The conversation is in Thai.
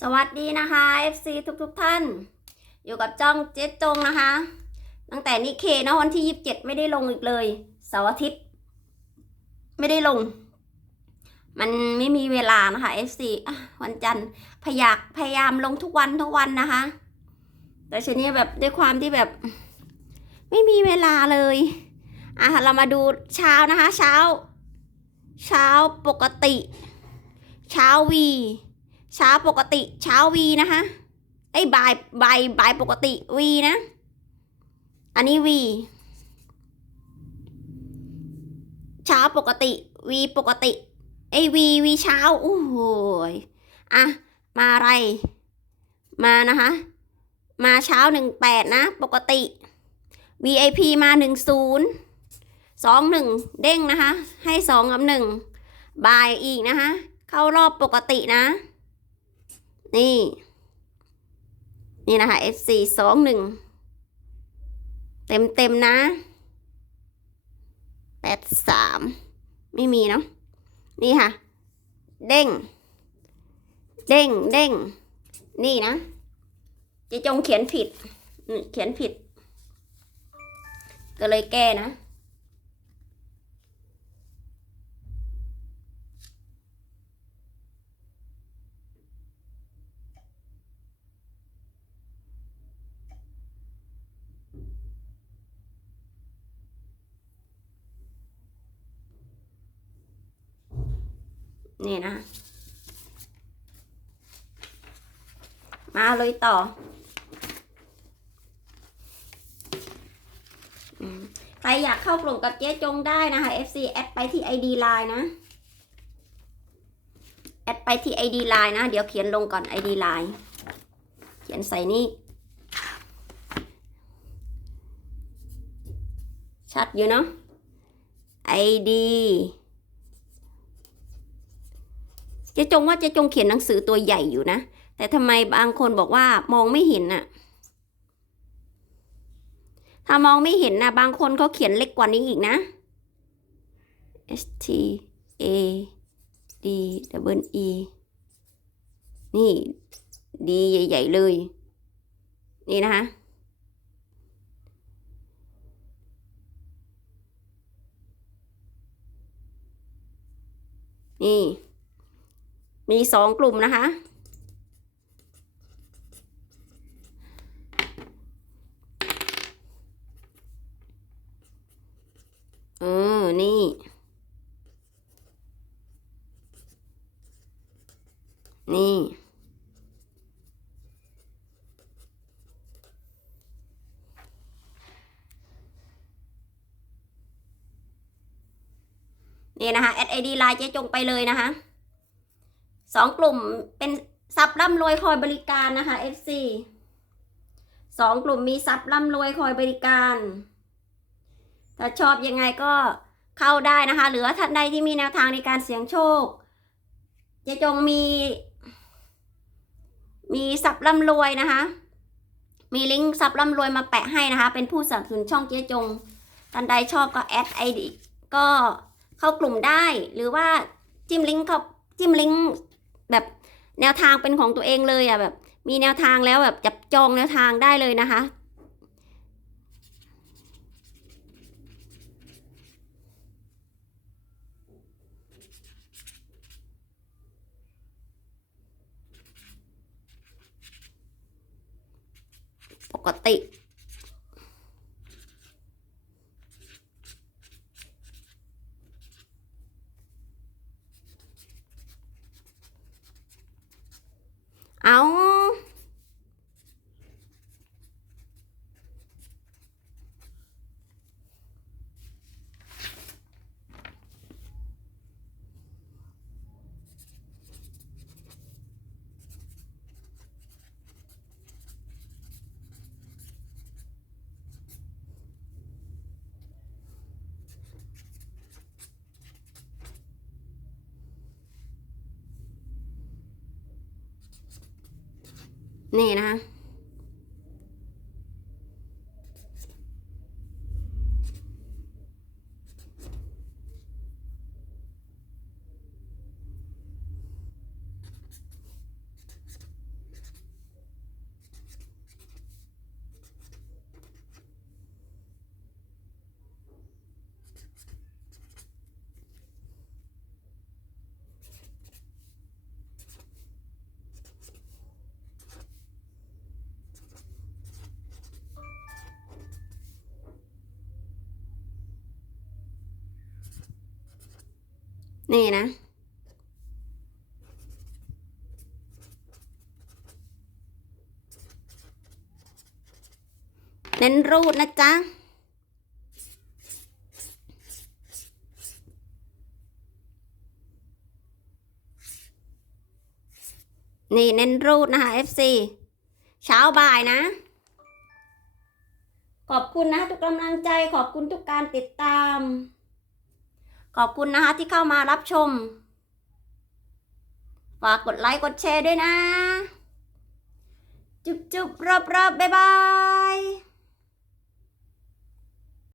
สวัสดีนะคะ FC ทุกๆทท่าน อยู่กับจ้องเจ๊จงนะคะ ตั้งแต่นิเคนะวันที่ 27 ไม่ได้ลงอีกเลยเสาร์อาทิตย์ ไม่ได้ลง มันไม่มีเวลานะคะ FC วันจันทร์พยากพยายามลงทุกวันทุกวันนะคะ แต่ชนี้แบบด้วยความที่แบบ ไม่มีเวลาเลยอะเรามาดูเช้านะคะ เช้า เช้าปกติ เช้าวี เช้าปกติ เช้าวีนะคะไอ้บ่ายบ่ายบ่ายปกติวีนะ อันนี้วีเช้าปกติวีปกติไอ้วีวีเช้าโอ้โหอะมาอะไร มานะคะ มาเช้าหนึ่งแปดนะ ปกติ VIP มาหนึ่งศูนย์สองหนึ่งเด้งนะคะ ให้สองกับหนึ่งบ่ายอีกนะคะ เข้ารอบปกตินะ นี่ นี่นะคะ F4 สองหนึ่งเต็มเต็มนะแปดสามไม่มีเนาะนี่ค่ะ เด้ง เด้งเด้งนี่นะจะจงเขียนผิด เขียนผิด ก็เลยแก้นะ นี่นะ มาเลยต่อ ใครอยากเข้ากลุ่มกับเจ๊จงได้นะคะ FC แอดไปที่ ID Line นะ แอดไปที่ ID Line นะ เดี๋ยวเขียนลงก่อน ID Line เขียนใส่นี่ ชัดอยู่เนาะ ID เจ๊จงว่าเจ๊จงเขียนหนังสือตัวใหญ่อยู่นะ แต่ทำไมบางคนบอกว่ามองไม่เห็นน่ะ ถ้ามองไม่เห็นนะบางคนเขาเขียนเล็กกว่านี้อีกนะ S T A D W E นี่ดีใหญ่ ๆ เลย นี่นะคะนี่ มีสองกลุ่มนะคะ เออ นี่ นี่ นี่นะคะแอดไอดีไลน์เจ๊จงไปเลยนะคะ สองกลุ่มเป็นซับร่ำรวยคอยบริการนะคะ FC สองกลุ่มมีซับร่ำรวยคอยบริการ ถ้าชอบยังไงก็เข้าได้นะคะ หรือท่านใดที่มีแนวทางในการเสี่ยงโชคจะจงมี มีซับร่ำรวยนะคะ มีลิงก์ซับร่ำรวยมาแปะให้นะคะ เป็นผู้สนับสนุนช่องเจ๊จงท่านใดชอบก็แอดไอดีก็เข้ากลุ่มได้ หรือว่าจิ้มลิงก์เข้าจิ้มลิงก์ แบบแนวทางเป็นของตัวเองเลยอะแบบ มีแนวทางแล้วแบบจับจองแนวทางได้เลยนะคะปกติ เอา นี่นะคะ นี่นะ เน้นรูดนะจ๊ะนี่เน้นรูดนะคะ FC เช้าบ่ายนะ ขอบคุณนะทุกกำลังใจขอบคุณทุกการติดตาม ขอบคุณนะคะที่เข้ามารับชม ฝากกดไลค์กดแชร์ด้วยนะ จุ๊บจุ๊บรอบรอบบ๊ายบาย